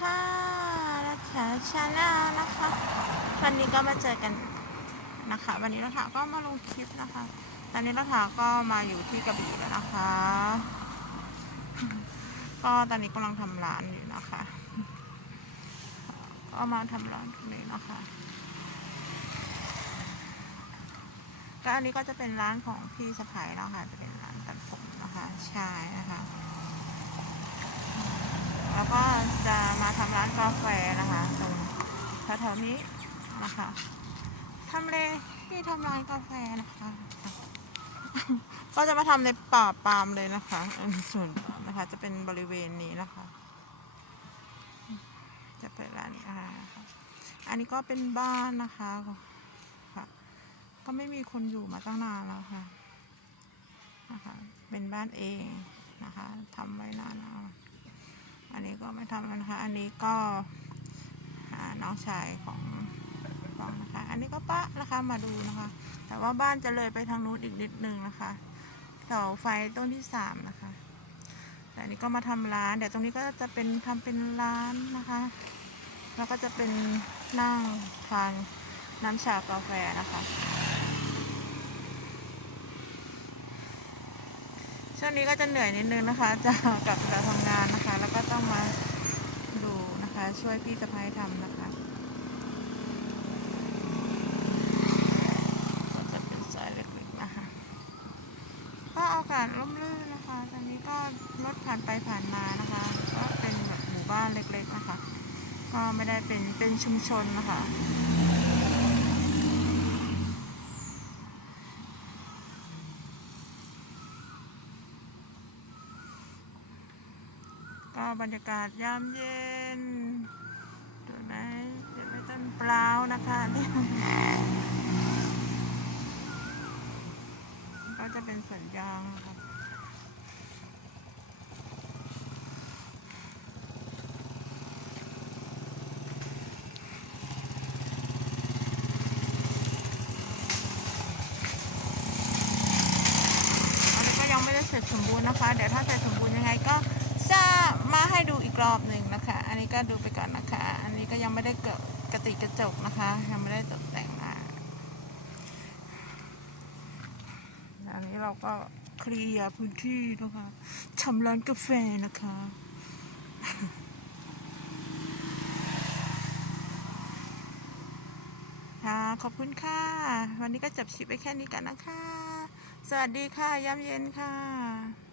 ค่ะรัชชาชาแนลนะคะ วันนี้ก็มาเจอกันนะคะ วันนี้รัฐาก็มาลงคลิปนะคะ ตอนนี้รัฐาก็มาอยู่ที่กระบี่แล้วนะคะ ก็ตอนนี้กำลังทำร้านอยู่นะคะ ก็มาทำร้านตรงนี้นะคะก็อันนี้ก็จะเป็นร้านของพี่สะพายแล้วค่ะ จะเป็นร้านตัดผมนะคะใช่นะคะ จะมาทำร้านกาแฟนะคะตรงแถวๆนี้นะคะทำเลที่ทำร้านกาแฟนะคะ ก็จะมาทำในป่าปามเลยนะคะส่วนนะคะ จะเป็นบริเวณนี้นะคะ จะเป็นร้านอาหารนะคะอันนี้ก็เป็นบ้านนะคะค่ะก็ไม่มีคนอยู่มาตั้งนานแล้วค่ะนะคะเป็นบ้านเองนะคะทำไว้นานแล้ว อันนี้ก็ไม่ทำแล้วนะคะ อันนี้ก็หาน้องชายของฟองนะคะ อันนี้ก็ปะนะคะมาดูนะคะ แต่ว่าบ้านจะเลยไปทางนู้นอีกนิดนึงนะคะเสาไฟต้นที่สามนะคะ แต่อันนี้ก็มาทำร้าน เดี๋ยวตรงนี้ก็จะเป็นทำเป็นร้านนะคะ แล้วก็จะเป็นนั่งทานน้ำชากาแฟนะคะช่วงนี้ก็จะเหนื่อยนิดนึงนะคะ จะกลับจากทำงานนะคะ แล้วก็ต้องมาดูนะคะ ช่วยพี่สะพ้ายทำนะคะก็จะเป็นสายเล็กๆนะคะก็อากาศร่มรื่นนะคะ ตอนนี้ก็รถผ่านไปผ่านมานะคะ ก็เป็นแบบหมู่บ้านเล็กๆนะคะ ก็ไม่ได้เป็นเป็นชุมชนนะคะก็บรรยากาศยามเย็นดูไหมเดี๋ยว ไม่ต้นเปล่านะคะเนี่ยก็จะเป็นสวนยางคะอันนี้ก็ยังไม่ได้เสร็จสมบูรณ์นะคะ เดี๋ยวถ้าเสร็จสมบูรณ์ยังไงก็จะมาให้ดูอีกรอบหนึ่งนะคะ อันนี้ก็ดูไปก่อนนะคะ อันนี้ก็ยังไม่ได้เกิด ระติกกระจกนะคะ ยังไม่ได้ตกแต่งมาอันนี้เราก็เคลียร์พื้นที่นะคะทำร้านกาแฟนะคะค่ะขอบคุณค่ะ วันนี้ก็จบคลิปไปแค่นี้กันนะคะ สวัสดีค่ะยามเย็นค่ะ